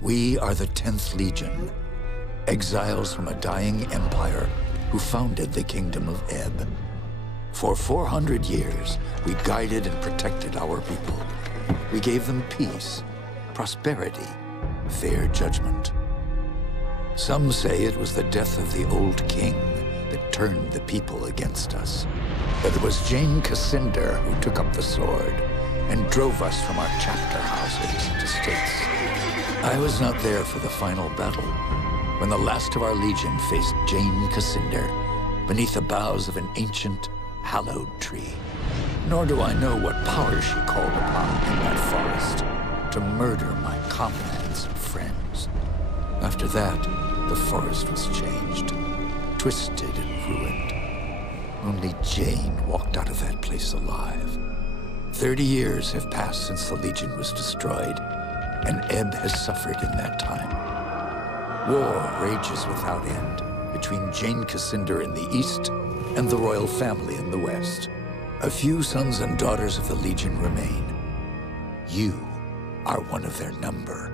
We are the 10th Legion, exiles from a dying empire who founded the Kingdom of Ebb. For 400 years, we guided and protected our people. We gave them peace, prosperity, fair judgment. Some say it was the death of the old king that turned the people against us. But it was Jane Cascinder who took up the sword and drove us from our chapter houses and estates. I was not there for the final battle, when the last of our legion faced Jane Cascinder beneath the boughs of an ancient, hallowed tree. Nor do I know what power she called upon in that forest to murder my comrades and friends. After that, the forest was changed, twisted and ruined. Only Jane walked out of that place alive. 30 years have passed since the Legion was destroyed, and Ebb has suffered in that time. War rages without end between Jane Cascinder in the east and the royal family in the west. A few sons and daughters of the Legion remain. You are one of their number.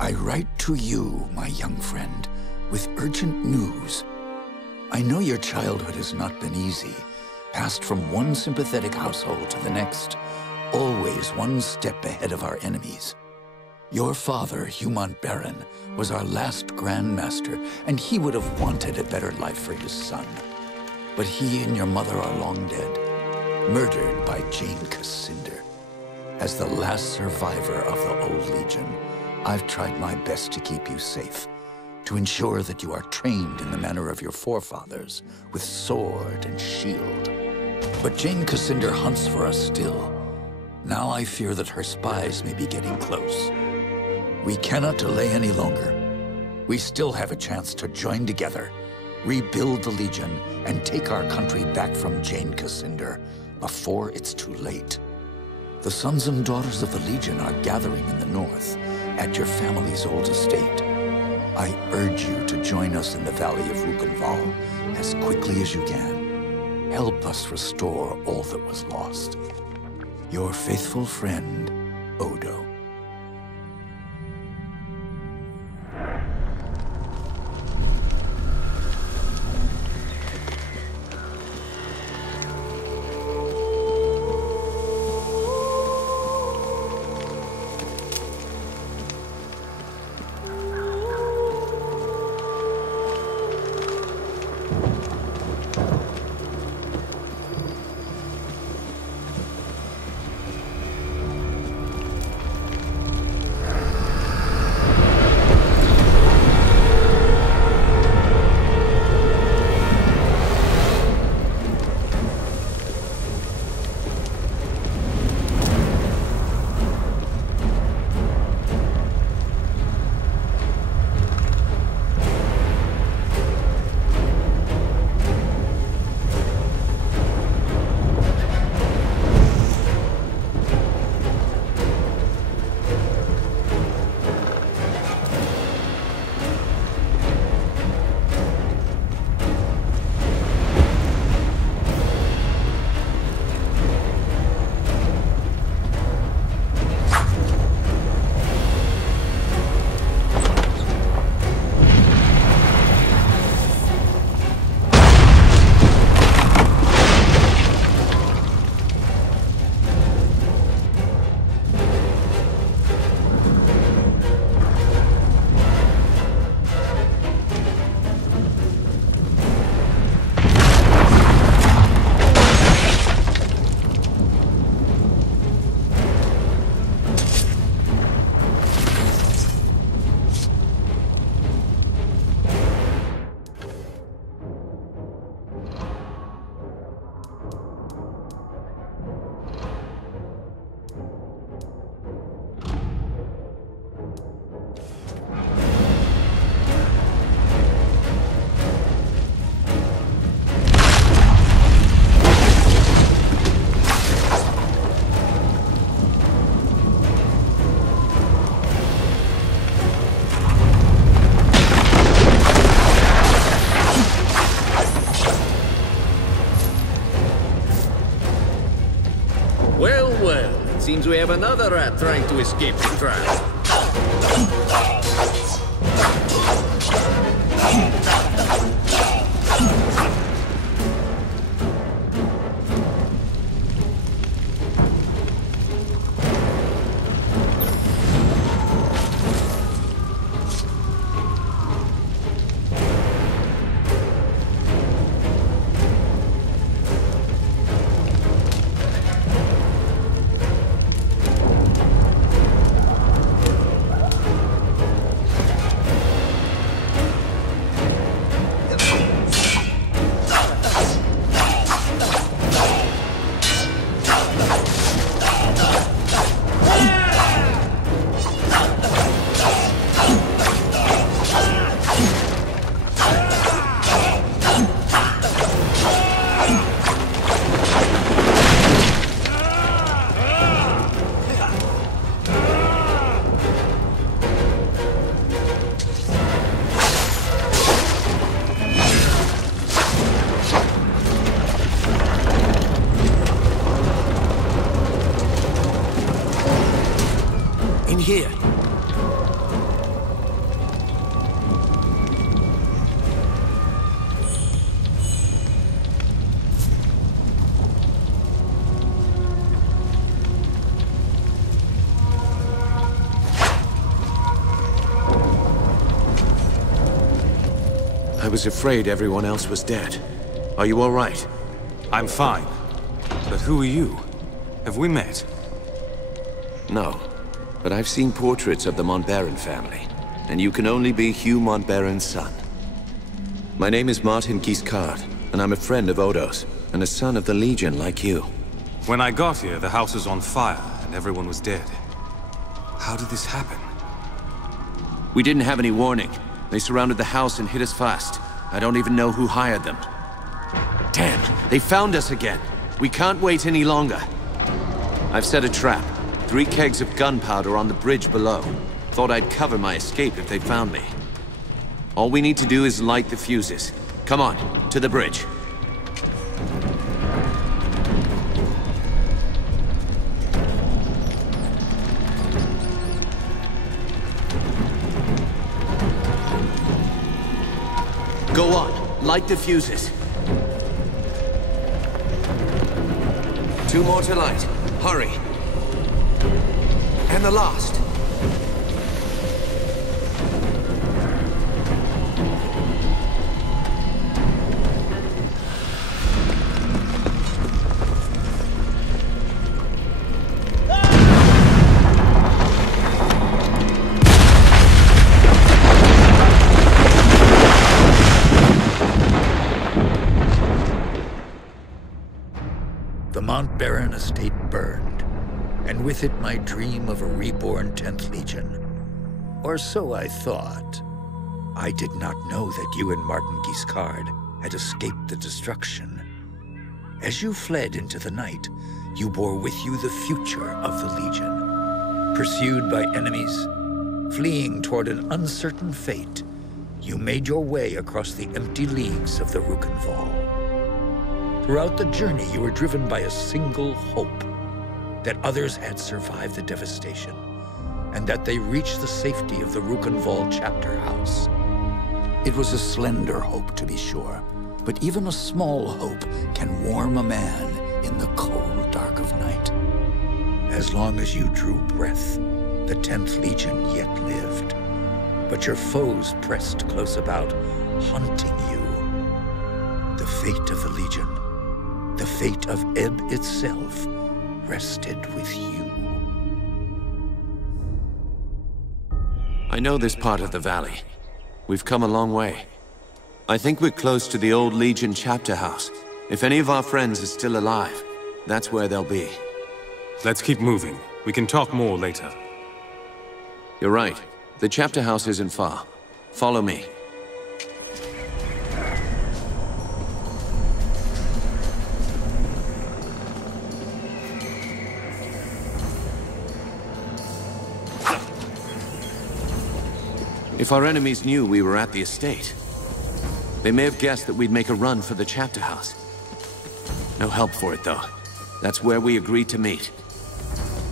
I write to you, my young friend, with urgent news. I know your childhood has not been easy, passed from one sympathetic household to the next, always one step ahead of our enemies. Your father, Hugh Montbaron, was our last Grand Master, and he would have wanted a better life for his son. But he and your mother are long dead, murdered by Jane Cascinder. As the last survivor of the old Legion, I've tried my best to keep you safe, to ensure that you are trained in the manner of your forefathers, with sword and shield. But Jane Cascinder hunts for us still. Now I fear that her spies may be getting close. We cannot delay any longer. We still have a chance to join together, rebuild the Legion, and take our country back from Jane Cascinder before it's too late. The sons and daughters of the Legion are gathering in the north, at your family's old estate. I urge you to join us in the Valley of Rukenval as quickly as you can. Help us restore all that was lost. Your faithful friend, Odo. Well, well, it seems we have another rat trying to escape the trap. Here. I was afraid everyone else was dead. Are you all right? I'm fine. But who are you? Have we met? No. But I've seen portraits of the Montbaron family, and you can only be Hugh Montbaron's son. My name is Martin Guiscard, and I'm a friend of Odo's, and a son of the Legion like you. When I got here, the house was on fire, and everyone was dead. How did this happen? We didn't have any warning. They surrounded the house and hit us fast. I don't even know who hired them. Damn, they found us again. We can't wait any longer. I've set a trap. 3 kegs of gunpowder on the bridge below. Thought I'd cover my escape if they found me. All we need to do is light the fuses. Come on, to the bridge. Go on, light the fuses. 2 more to light. Hurry. And the last. The Montbaron estate burned, and with it my dream of a reborn 10th Legion. Or so I thought. I did not know that you and Martin Guiscard had escaped the destruction. As you fled into the night, you bore with you the future of the Legion. Pursued by enemies, fleeing toward an uncertain fate, you made your way across the empty leagues of the Rukenval. Throughout the journey, you were driven by a single hope, that others had survived the devastation, and that they reached the safety of the Rukenval chapter house. It was a slender hope, to be sure, but even a small hope can warm a man in the cold dark of night. As long as you drew breath, the 10th Legion yet lived, but your foes pressed close about, hunting you. The fate of the Legion, the fate of Ebb itself, rested with you. I know this part of the valley. We've come a long way. I think we're close to the old Legion chapter house. If any of our friends are still alive, that's where they'll be. Let's keep moving. We can talk more later. You're right. The chapter house isn't far. Follow me. If our enemies knew we were at the estate, they may have guessed that we'd make a run for the chapter house. No help for it, though. That's where we agreed to meet.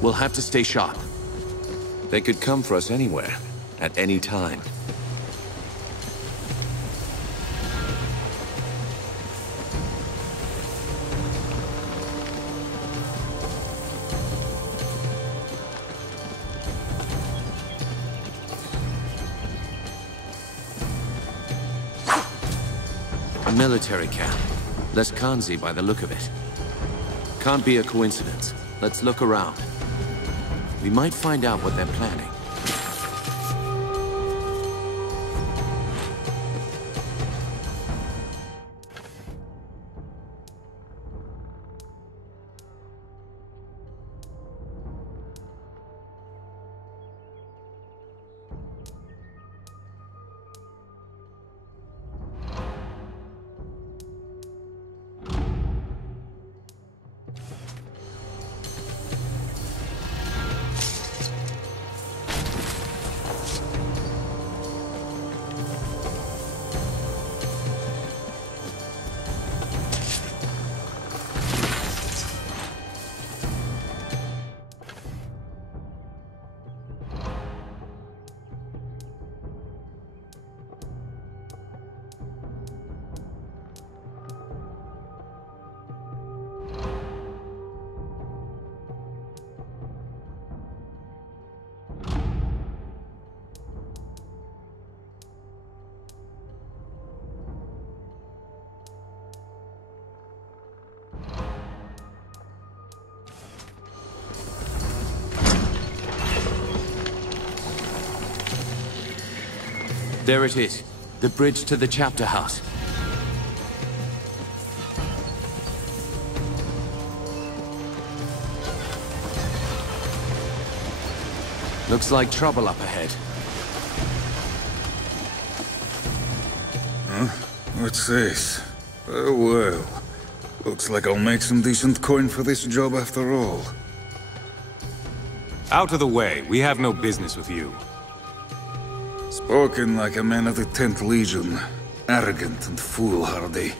We'll have to stay sharp. They could come for us anywhere, at any time. A military camp. Leskanzi by the look of it. Can't be a coincidence. Let's look around. We might find out what they're planning. There it is. The bridge to the chapter house. Looks like trouble up ahead. Huh? What's this? Oh well. Looks like I'll make some decent coin for this job after all. Out of the way. We have no business with you. Spoken like a man of the 10th Legion. Arrogant and foolhardy.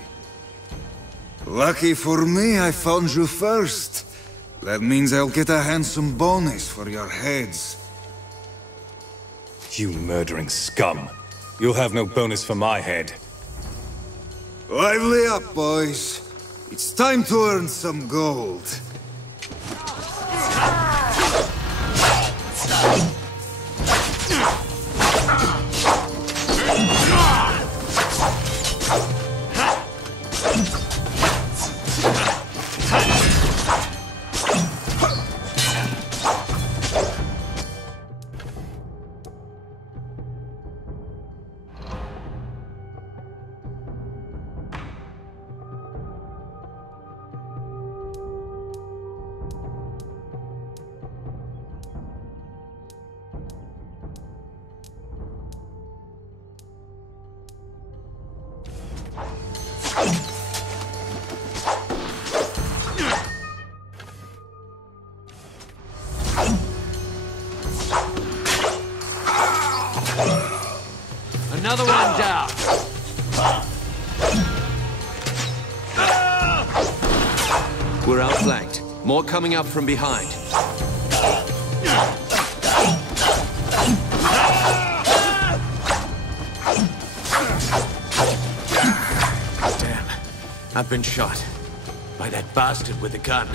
Lucky for me, I found you first. That means I'll get a handsome bonus for your heads. You murdering scum. You'll have no bonus for my head. Lively up, boys. It's time to earn some gold. Another one down. We're outflanked. More coming up from behind. Damn. I've been shot. By that bastard with the gun.